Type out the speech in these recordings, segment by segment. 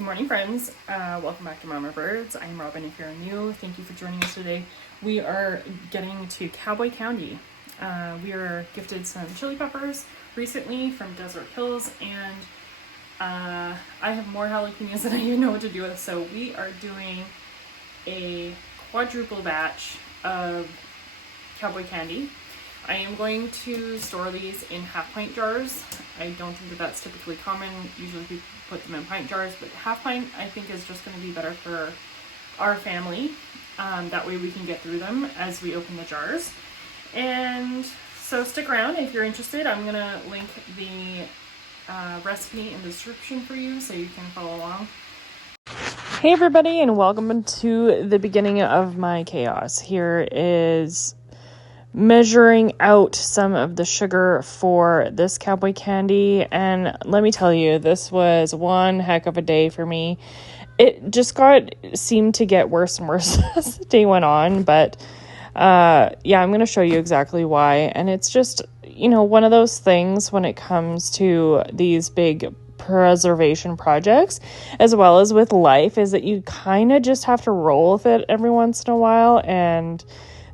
Good morning, friends. Welcome back to Mama Birds. I'm Robin. If you're new, thank you for joining us today. We are getting to Cowboy candy. We were gifted some chili peppers recently from Desert Hills, and I have more jalapenos than I even know what to do with. So we are doing a quadruple batch of Cowboy candy. I am going to store these in half pint jars. I don't think that that's typically common. Usually we put them in pint jars, but half pint I think is just going to be better for our family. That way we can get through them as we open the jars. And so stick around if you're interested. I'm going to link the recipe in the description for you so you can follow along. Hey everybody, and welcome to the beginning of my chaos. Here is measuring out some of the sugar for this Cowboy candy, and let me tell you, this was one heck of a day for me. It just seemed to get worse and worse as the day went on, but I'm going to show you exactly why. And it's just, one of those things when it comes to these big preservation projects, as well as with life, is that you kind of just have to roll with it every once in a while. And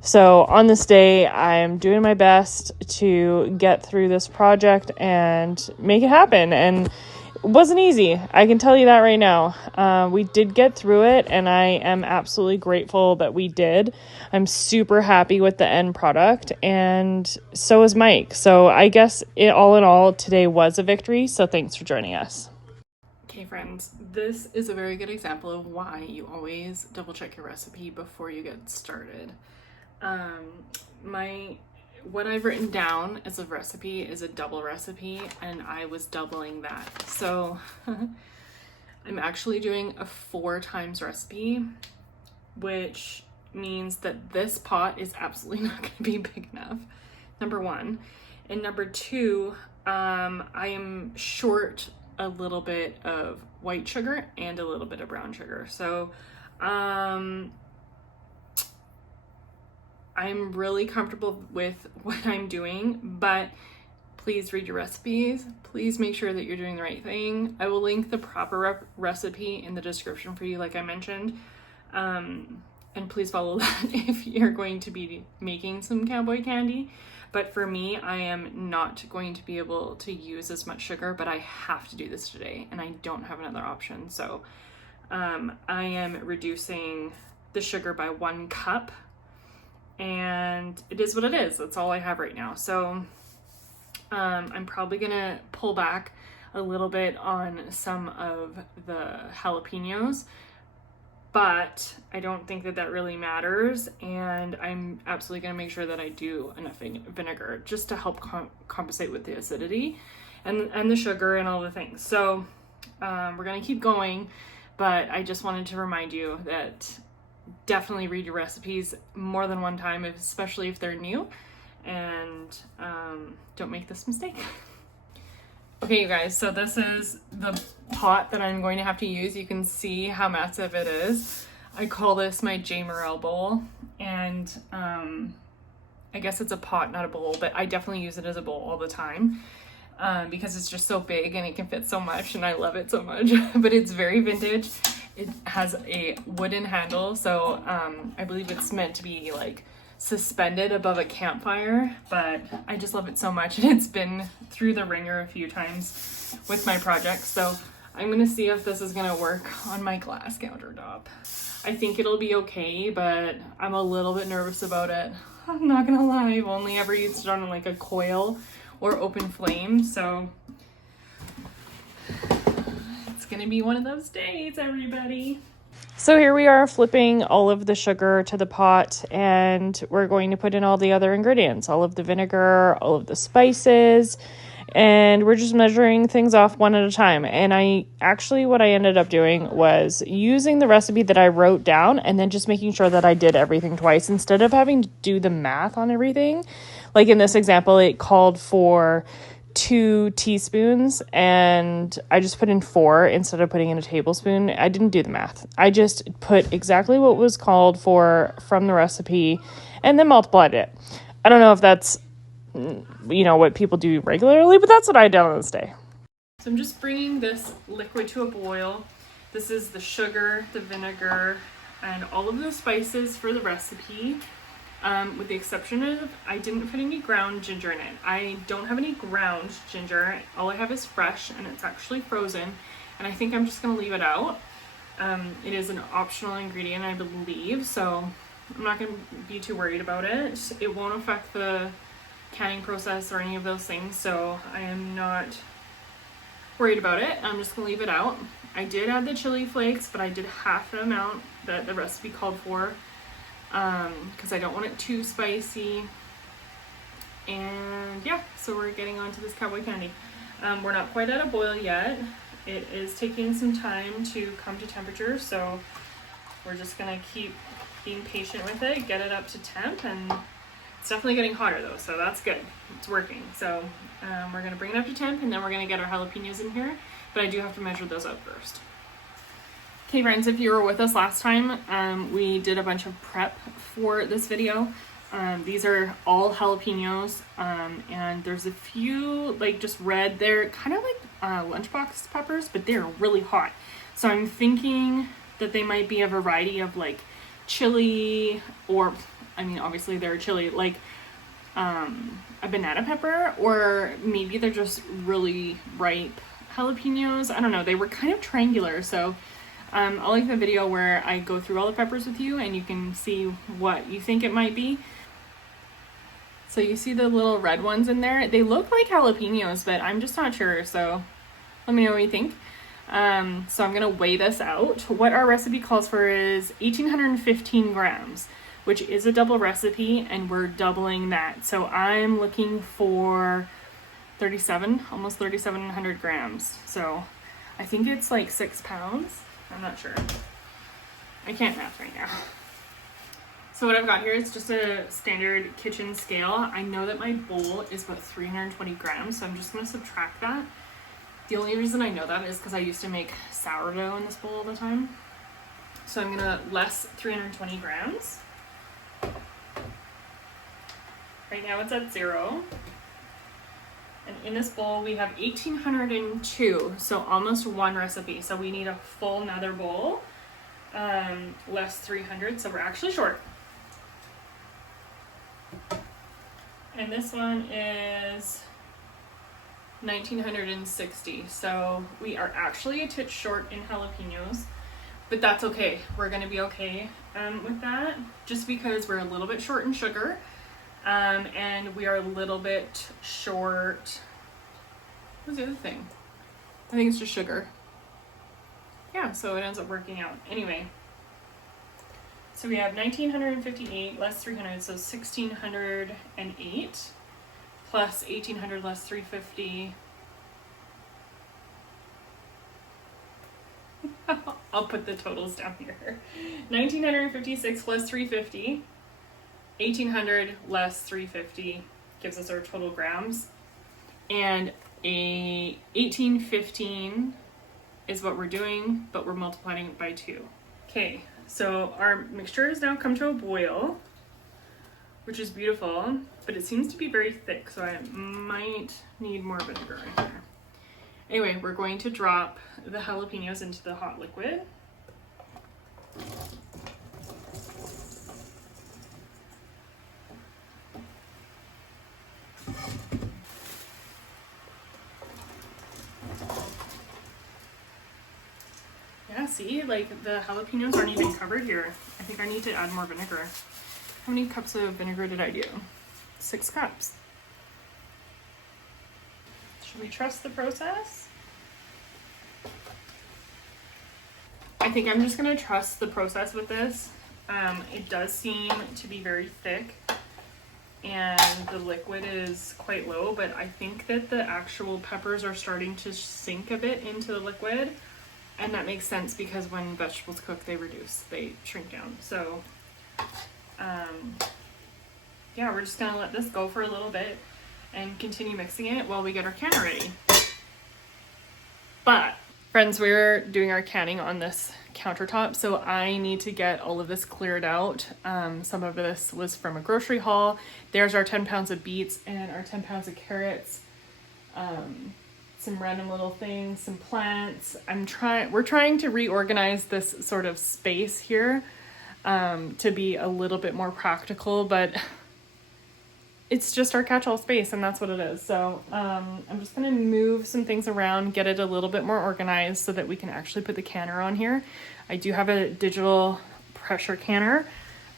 so on this day, I'm doing my best to get through this project and make it happen. And it wasn't easy. I can tell you that right now. We did get through it, and I am absolutely grateful that we did. I'm super happy with the end product, and so is Mike. So I guess all in all, today was a victory. So thanks for joining us. Okay, friends, this is a very good example of why you always double check your recipe before you get started. What I've written down as a recipe is a double recipe, and I was doubling that. So I'm actually doing a 4 times recipe, which means that this pot is absolutely not going to be big enough, number one. And number two, I am short a little bit of white sugar and a little bit of brown sugar. So, I'm really comfortable with what I'm doing, but please read your recipes. Please make sure that you're doing the right thing. I will link the proper recipe in the description for you, like I mentioned. And please follow that if you're going to be making some Cowboy candy. But for me, I am not going to be able to use as much sugar, but I have to do this today, and I don't have another option. So I am reducing the sugar by 1 cup. And it is what it is. That's all I have right now. So I'm probably gonna pull back a little bit on some of the jalapenos, but I don't think that really matters. And I'm absolutely gonna make sure that I do enough vinegar just to help compensate with the acidity and the sugar and all the things. So we're gonna keep going, but I just wanted to remind you that definitely read your recipes more than one time, especially if they're new, and don't make this mistake. Okay, you guys, so this is the pot that I'm going to have to use. You can see how massive it is. I call this my J. Morrell bowl, and I guess it's a pot, not a bowl, but I definitely use it as a bowl all the time. Because it's just so big and it can fit so much, and I love it so much. But it's very vintage. It has a wooden handle, so I believe it's meant to be like suspended above a campfire, but I just love it so much, and it's been through the ringer a few times with my projects. So I'm gonna see if this is gonna work on my glass countertop. I think it'll be okay, but I'm a little bit nervous about it. I'm not gonna lie, I've only ever used it on like a coil or open flame, so it's gonna be one of those days, everybody. So here we are flipping all of the sugar to the pot, and we're going to put in all the other ingredients, all of the vinegar, all of the spices, and we're just measuring things off one at a time. And what I ended up doing was using the recipe that I wrote down and then just making sure that I did everything twice instead of having to do the math on everything. Like in this example, it called for 2 teaspoons, and I just put in 4 instead of putting in a tablespoon. I didn't do the math. I just put exactly what was called for from the recipe and then multiplied it. I don't know if that's, what people do regularly, but that's what I did on this day. So I'm just bringing this liquid to a boil. This is the sugar, the vinegar, and all of the spices for the recipe. With the exception of, I didn't put any ground ginger in it. I don't have any ground ginger. All I have is fresh, and it's actually frozen. And I think I'm just gonna leave it out. It is an optional ingredient, I believe, so I'm not gonna be too worried about it. It won't affect the canning process or any of those things, so I am not worried about it. I'm just gonna leave it out. I did add the chili flakes, but I did half the amount that the recipe called for, because I don't want it too spicy. And yeah, so we're getting on to this cowboy candy. We're not quite at a boil yet. It is taking some time to come to temperature, so we're just gonna keep being patient with it, get it up to temp, and it's definitely getting hotter though, so that's good. It's working. So we're gonna bring it up to temp, and then we're gonna get our jalapenos in here, but I do have to measure those out first. Okay friends, if you were with us last time, we did a bunch of prep for this video. These are all jalapenos, and there's a few like just red. They're kind of like lunchbox peppers, but they're really hot. So I'm thinking that they might be a variety of like chili, or I mean obviously they're chili, like a banana pepper, or maybe they're just really ripe jalapenos. I don't know, they were kind of triangular, so I'll link the video where I go through all the peppers with you and you can see what you think it might be. So you see the little red ones in there? They look like jalapenos, but I'm just not sure, so let me know what you think. So I'm gonna weigh this out. What our recipe calls for is 1,815 grams, which is a double recipe, and we're doubling that. So I'm looking for 37, almost 3,700 grams. So I think it's like 6 pounds. I'm not sure. I can't math right now. So what I've got here is just a standard kitchen scale. I know that my bowl is about 320 grams, so I'm just gonna subtract that. The only reason I know that is because I used to make sourdough in this bowl all the time. So I'm gonna less 320 grams. Right now it's at 0. And in this bowl we have 1,802, so almost one recipe. So we need a full another bowl, less 300, so we're actually short. And this one is 1,960, so we are actually a titch short in jalapenos, but that's okay. We're gonna be okay with that, just because we're a little bit short in sugar, and we are a little bit short. What's the other thing? I think it's just sugar. Yeah, so it ends up working out. Anyway, so we have 1,958 less 300, so 1,608 plus 1,800 less 350. I'll put the totals down here. 1,956 plus 350. 1,800 less 350 gives us our total grams. And a 1,815 is what we're doing, but we're multiplying it by 2. Okay, so our mixture has now come to a boil, which is beautiful, but it seems to be very thick, so I might need more vinegar in here. Anyway, we're going to drop the jalapenos into the hot liquid. Yeah, see, like the jalapenos aren't even covered here. I think I need to add more vinegar. How many cups of vinegar did I do? 6 cups. Should we trust the process? I think I'm just gonna trust the process with this. It does seem to be very thick and the liquid is quite low, but I think that the actual peppers are starting to sink a bit into the liquid, and that makes sense because when vegetables cook, they reduce, they shrink down. So yeah, we're just gonna let this go for a little bit and continue mixing it while we get our canner ready. But friends, we're doing our canning on this countertop, so I need to get all of this cleared out. Some of this was from a grocery haul. There's our 10 pounds of beets and our 10 pounds of carrots. some random little things, some plants. We're trying to reorganize this sort of space here to be a little bit more practical, but it's just our catch-all space, and that's what it is. So I'm just gonna move some things around, get it a little bit more organized so that we can actually put the canner on here. I do have a digital pressure canner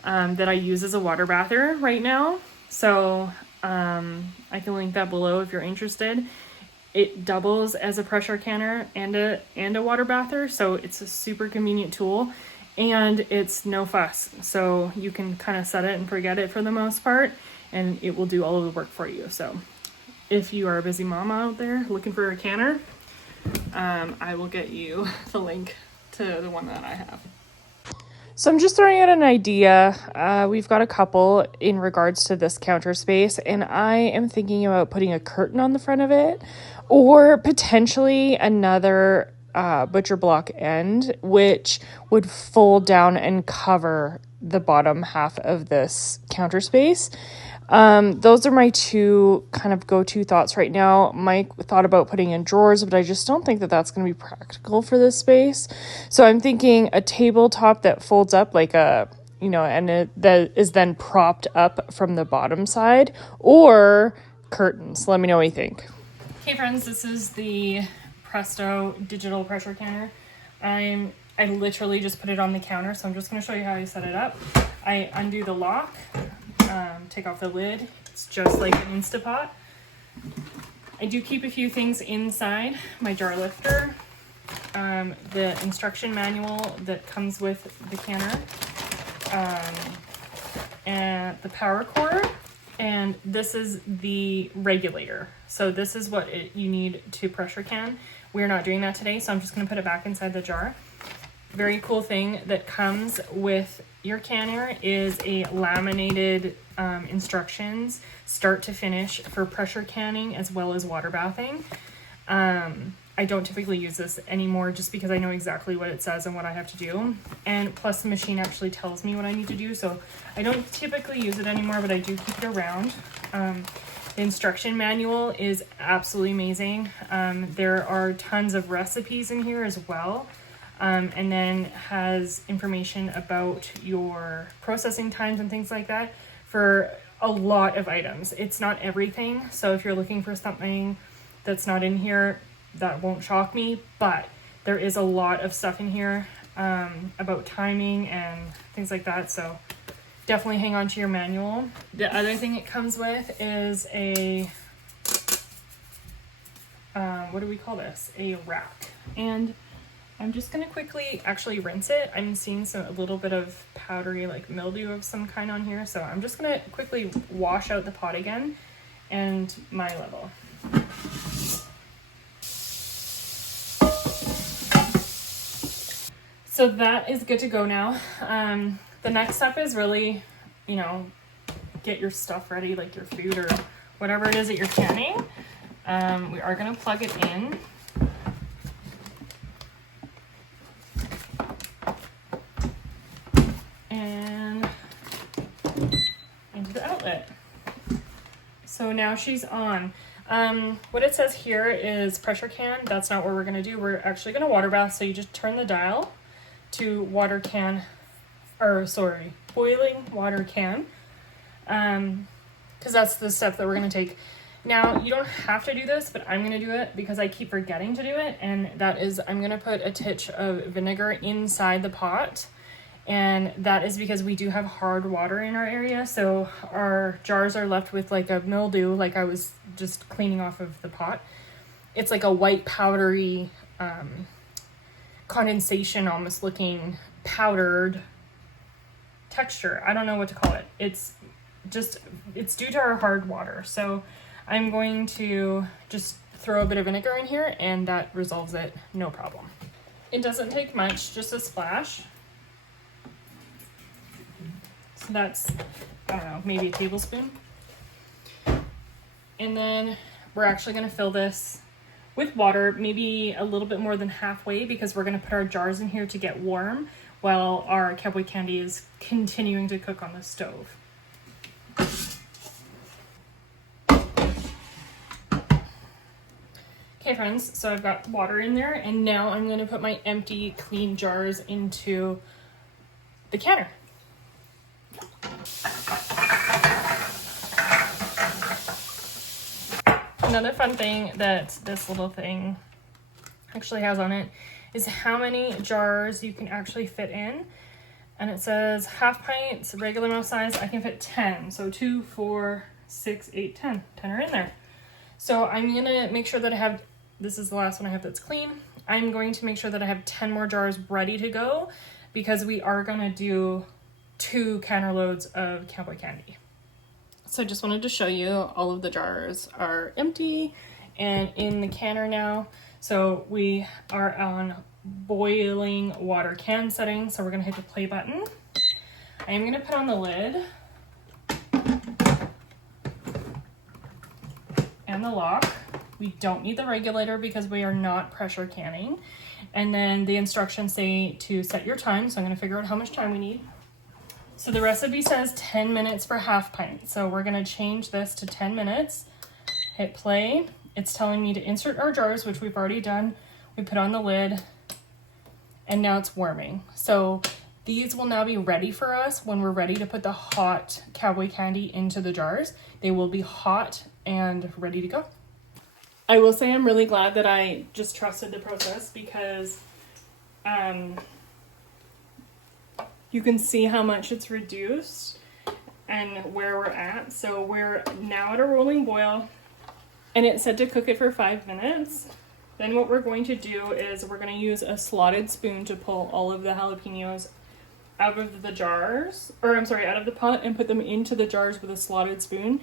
that I use as a water bather right now. So I can link that below if you're interested. It doubles as a pressure canner and a water bather, so it's a super convenient tool, and it's no fuss. So you can kind of set it and forget it for the most part, and it will do all of the work for you. So if you are a busy mama out there looking for a canner, I will get you the link to the one that I have. So I'm just throwing out an idea. We've got a couple in regards to this counter space, and I am thinking about putting a curtain on the front of it, or potentially another butcher block end, which would fold down and cover the bottom half of this counter space. Those are my two kind of go-to thoughts right now. Mike thought about putting in drawers, but I just don't think that that's going to be practical for this space. So I'm thinking a tabletop that folds up like that is then propped up from the bottom side, or curtains. Let me know what you think. Okay, friends, this is the Presto digital pressure canner. I literally just put it on the counter, so I'm just going to show you how I set it up. I undo the lock. Take off the lid. It's just like an Instapot. I do keep a few things inside my jar lifter, the instruction manual that comes with the canner, and the power cord, and this is the regulator. So this is what you need to pressure can. We're not doing that today, so I'm just going to put it back inside the jar. Very cool thing that comes with your canner is a laminated instructions start to finish for pressure canning as well as water bathing. I don't typically use this anymore just because I know exactly what it says and what I have to do, and plus the machine actually tells me what I need to do, so I don't typically use it anymore, but I do keep it around. The instruction manual is absolutely amazing. There are tons of recipes in here as well. And then has information about your processing times and things like that for a lot of items. It's not everything, so if you're looking for something that's not in here, that won't shock me, but there is a lot of stuff in here about timing and things like that, so definitely hang on to your manual. The other thing it comes with is a what do we call this? A rack. And I'm just going to quickly actually rinse it. I'm seeing a little bit of powdery like mildew of some kind on here. So I'm just going to quickly wash out the pot again and my level. So that is good to go now. The next step is really, get your stuff ready, like your food or whatever it is that you're canning. We are going to plug it in. So now she's on. What it says here is pressure can. That's not what we're gonna do. We're actually gonna water bath. So you just turn the dial to boiling water can. Because that's the step that we're gonna take. Now you don't have to do this, but I'm gonna do it because I keep forgetting to do it. And that is, I'm gonna put a titch of vinegar inside the pot. And that is because we do have hard water in our area, so our jars are left with like a mildew, like I was just cleaning off of the pot. It's like a white powdery condensation, almost looking powdered texture. I don't know what to call it. It's due to our hard water. So I'm going to just throw a bit of vinegar in here and that resolves it, no problem. It doesn't take much, just a splash. So that's, I don't know, maybe a tablespoon. And then we're actually going to fill this with water, maybe a little bit more than halfway, because we're going to put our jars in here to get warm while our Cowboy candy is continuing to cook on the stove. Okay friends, so I've got water in there, and now I'm going to put my empty, clean jars into the canner. Another fun thing that this little thing actually has on it is how many jars you can actually fit in. And it says half pints, regular mouth size, I can fit 10. So 2, 4, 6, 8, 10. 10 are in there. So I'm gonna make sure that I have, this is the last one I have that's clean. I'm going to make sure that I have 10 more jars ready to go because we are gonna do 2 canner loads of Cowboy candy. So I just wanted to show you all of the jars are empty and in the canner now. So we are on boiling water can setting. So we're gonna hit the play button. I am gonna put on the lid and the lock. We don't need the regulator because we are not pressure canning. And then the instructions say to set your time. So I'm gonna figure out how much time we need. So the recipe says 10 minutes for half pint. So we're gonna change this to 10 minutes. Hit play. It's telling me to insert our jars, which we've already done. We put on the lid and now it's warming. So these will now be ready for us when we're ready to put the hot Cowboy candy into the jars. They will be hot and ready to go. I will say I'm really glad that I just trusted the process because you can see how much it's reduced and where we're at. So we're now at a rolling boil and it said to cook it for 5 minutes. Then what we're going to do is we're going to use a slotted spoon to pull all of the jalapenos out of the jars, or I'm sorry, out of the pot and put them into the jars with a slotted spoon.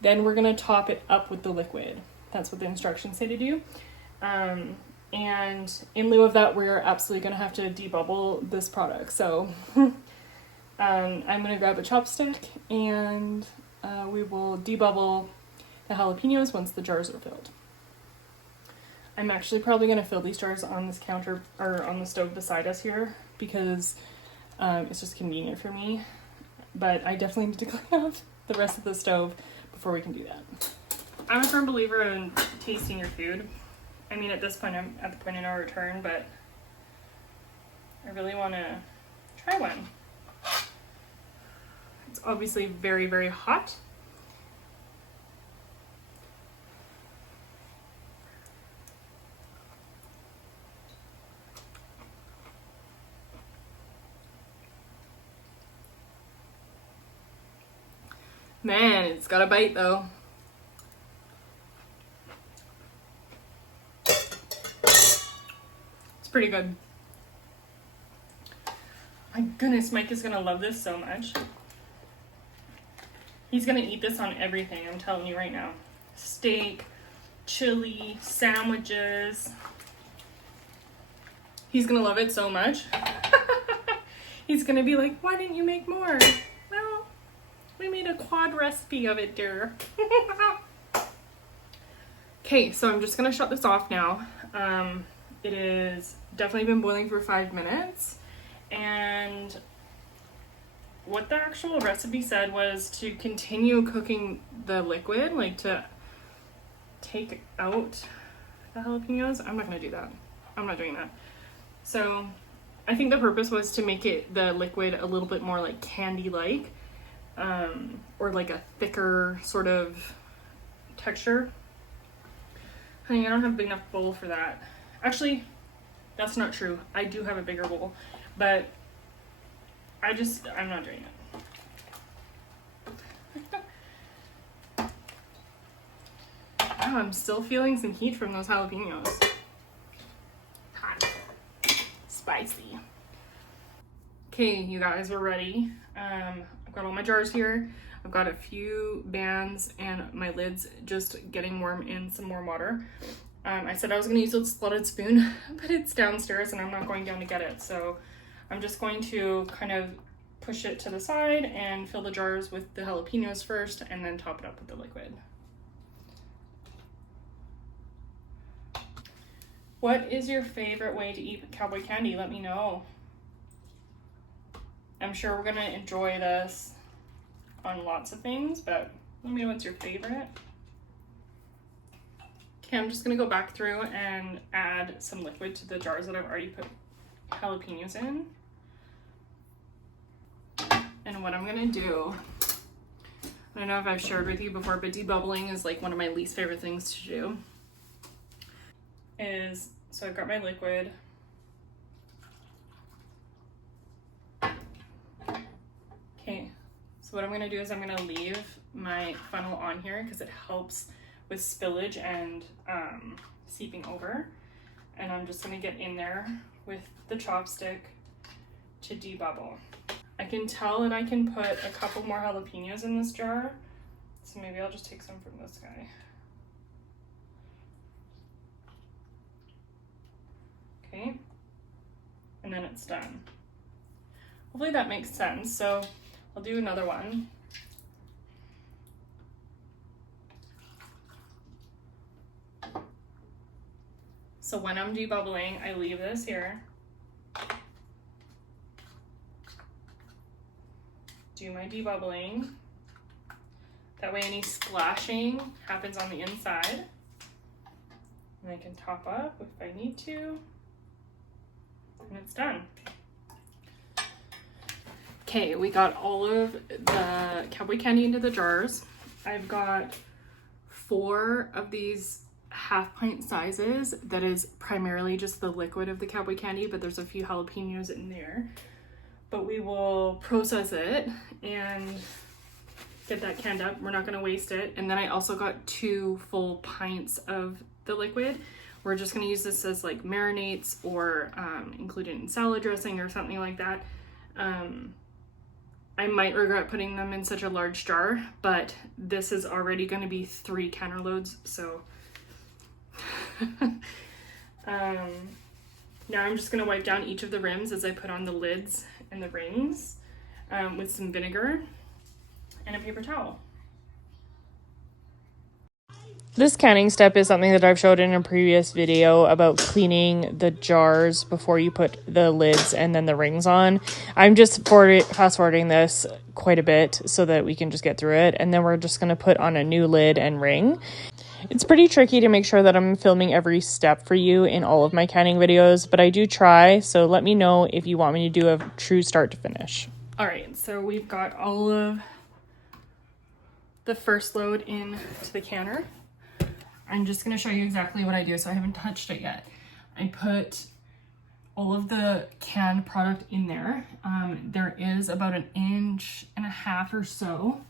Then we're going to top it up with the liquid. That's what the instructions say to do. And in lieu of that, we're absolutely going to have to debubble this product. So I'm going to grab a chopstick and we will debubble the jalapenos once the jars are filled. I'm actually probably going to fill these jars on this counter or on the stove beside us here because it's just convenient for me. But I definitely need to clean off the rest of the stove before we can do that. I'm a firm believer in tasting your food. I mean, at this point, I'm at the point of no return, but I really want to try one. It's obviously very, very hot. Man, it's got a bite though. It's pretty good. My goodness, Mike is gonna love this so much. He's gonna eat this on everything, I'm telling you right now. Steak, chili, sandwiches. He's gonna love it so much. He's gonna be like, why didn't you make more? Well, we made a quad recipe of it, dear. Okay, so I'm just gonna shut this off now. It is definitely been boiling for 5 minutes. And what the actual recipe said was to continue cooking the liquid, like to take out the jalapenos. I'm not gonna do that. I'm not doing that. So I think the purpose was to make it, the liquid, a little bit more like candy-like, or like a thicker sort of texture. Honey, I don't have a big enough bowl for that. Actually, that's not true. I do have a bigger bowl, but I'm not doing it. Oh, I'm still feeling some heat from those jalapenos. Hot. Spicy. Okay, you guys, we're ready. I've got all my jars here. I've got a few bands and my lid's just getting warm in some more water. I said I was going to use a slotted spoon, but it's downstairs and I'm not going down to get it. So I'm just going to kind of push it to the side and fill the jars with the jalapenos first and then top it up with the liquid. What is your favorite way to eat Cowboy candy? Let me know. I'm sure we're going to enjoy this on lots of things, but let me know what's your favorite. Okay, I'm just gonna go back through and add some liquid to the jars that I've already put jalapenos in. And what I'm gonna do, I don't know if I've shared with you before, but debubbling is like one of my least favorite things to do. So I've got my liquid. Okay, so what I'm gonna do is I'm gonna leave my funnel on here because it helps with spillage and seeping over. And I'm just gonna get in there with the chopstick to debubble. I can tell that I can put a couple more jalapenos in this jar. So maybe I'll just take some from this guy. Okay, and then it's done. Hopefully that makes sense. So I'll do another one. So when I'm debubbling, I leave this here. Do my debubbling. That way any splashing happens on the inside. And I can top up if I need to. And it's done. Okay, we got all of the Cowboy candy into the jars. I've got 4 of these half-pint sizes that is primarily just the liquid of the Cowboy candy, but there's a few jalapenos in there. But we will process it and get that canned up. We're not going to waste it. And then I also got 2 full pints of the liquid. We're just going to use this as like marinades or include it in salad dressing or something like that. I might regret putting them in such a large jar, but this is already going to be 3 canner loads. So now I'm just going to wipe down each of the rims as I put on the lids and the rings with some vinegar and a paper towel. This canning step is something that I've showed in a previous video about cleaning the jars before you put the lids and then the rings on. I'm just fast forwarding this quite a bit so that we can just get through it. And then we're just going to put on a new lid and ring. It's pretty tricky to make sure that I'm filming every step for you in all of my canning videos, but I do try. So let me know if you want me to do a true start to finish. All right, so we've got all of the first load into the canner. I'm just going to show you exactly what I do, so I haven't touched it yet. I put all of the canned product in there. There is about 1.5 inches or so.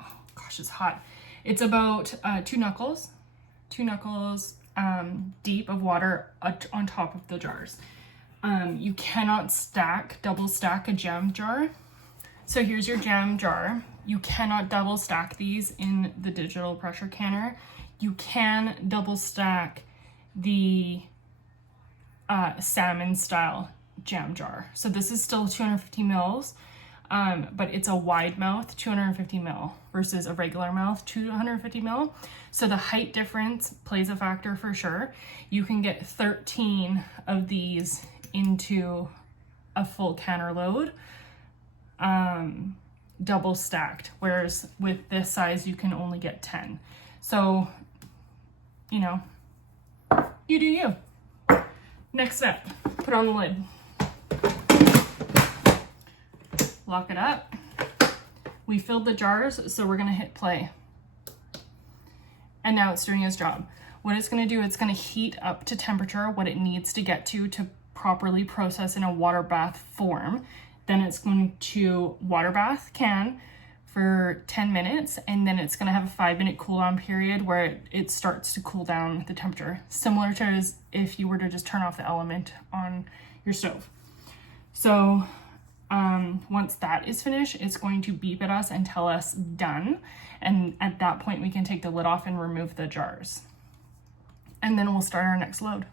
Oh gosh, it's hot. It's about 2 knuckles deep of water on top of the jars. You cannot double stack a jam jar. So here's your jam jar. You cannot double stack these in the digital pressure canner. You can double stack the salmon style jam jar. So this is still 250 mils, but it's a wide mouth 250 mil versus a regular mouth 250 mil. So the height difference plays a factor for sure. You can get 13 of these into a full canner load. Double stacked, whereas with this size you can only get 10. So, you know, you do you. Next step, put on the lid. Lock it up. We filled the jars, so we're gonna hit play. And now it's doing its job. What it's gonna do, it's gonna heat up to temperature, what it needs to get to properly process in a water bath form. Then it's going to water bath can for 10 minutes, and then it's going to have a 5-minute cool down period where it starts to cool down the temperature, similar to as if you were to just turn off the element on your stove. So once that is finished, it's going to beep at us and tell us done. And at that point, we can take the lid off and remove the jars. And then we'll start our next load.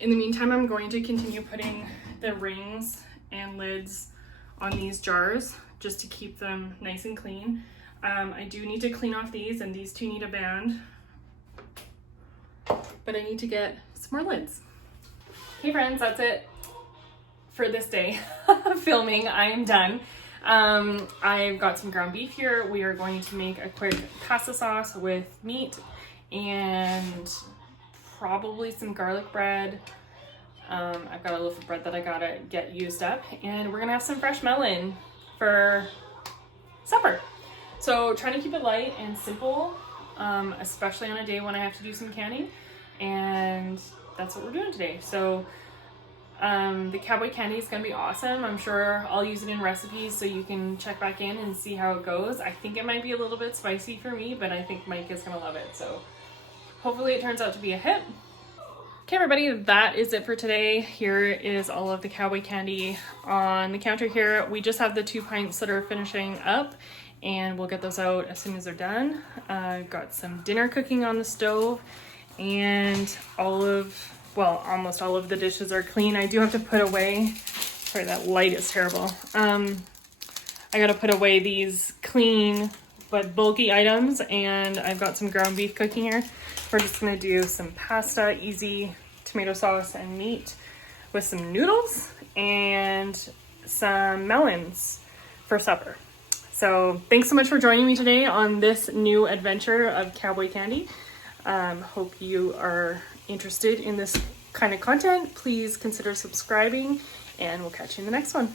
In the meantime, I'm going to continue putting the rings and lids on these jars just to keep them nice and clean. I do need to clean off these, and these 2 need a band, but I need to get some more lids. Hey friends, that's it for this day filming. I am done. I've got some ground beef here. We are going to make a quick pasta sauce with meat and probably some garlic bread. I've got a loaf of bread that I gotta get used up, and we're gonna have some fresh melon for supper. So trying to keep it light and simple, especially on a day when I have to do some canning, and that's what we're doing today. So the Cowboy candy is gonna be awesome. I'm sure I'll use it in recipes so you can check back in and see how it goes. I think it might be a little bit spicy for me, but I think Mike is gonna love it. So hopefully it turns out to be a hit. Okay, everybody, that is it for today. Here is all of the Cowboy candy on the counter here. We just have the 2 pints that are finishing up, and we'll get those out as soon as they're done. I've got some dinner cooking on the stove, and almost all of the dishes are clean. I do have to put away, sorry, that light is terrible. I gotta put away these clean but bulky items, and I've got some ground beef cooking here. We're just gonna do some pasta, easy tomato sauce and meat with some noodles and some melons for supper. So thanks so much for joining me today on this new adventure of Cowboy candy. Hope you are interested in this kind of content. Please consider subscribing, and we'll catch you in the next one.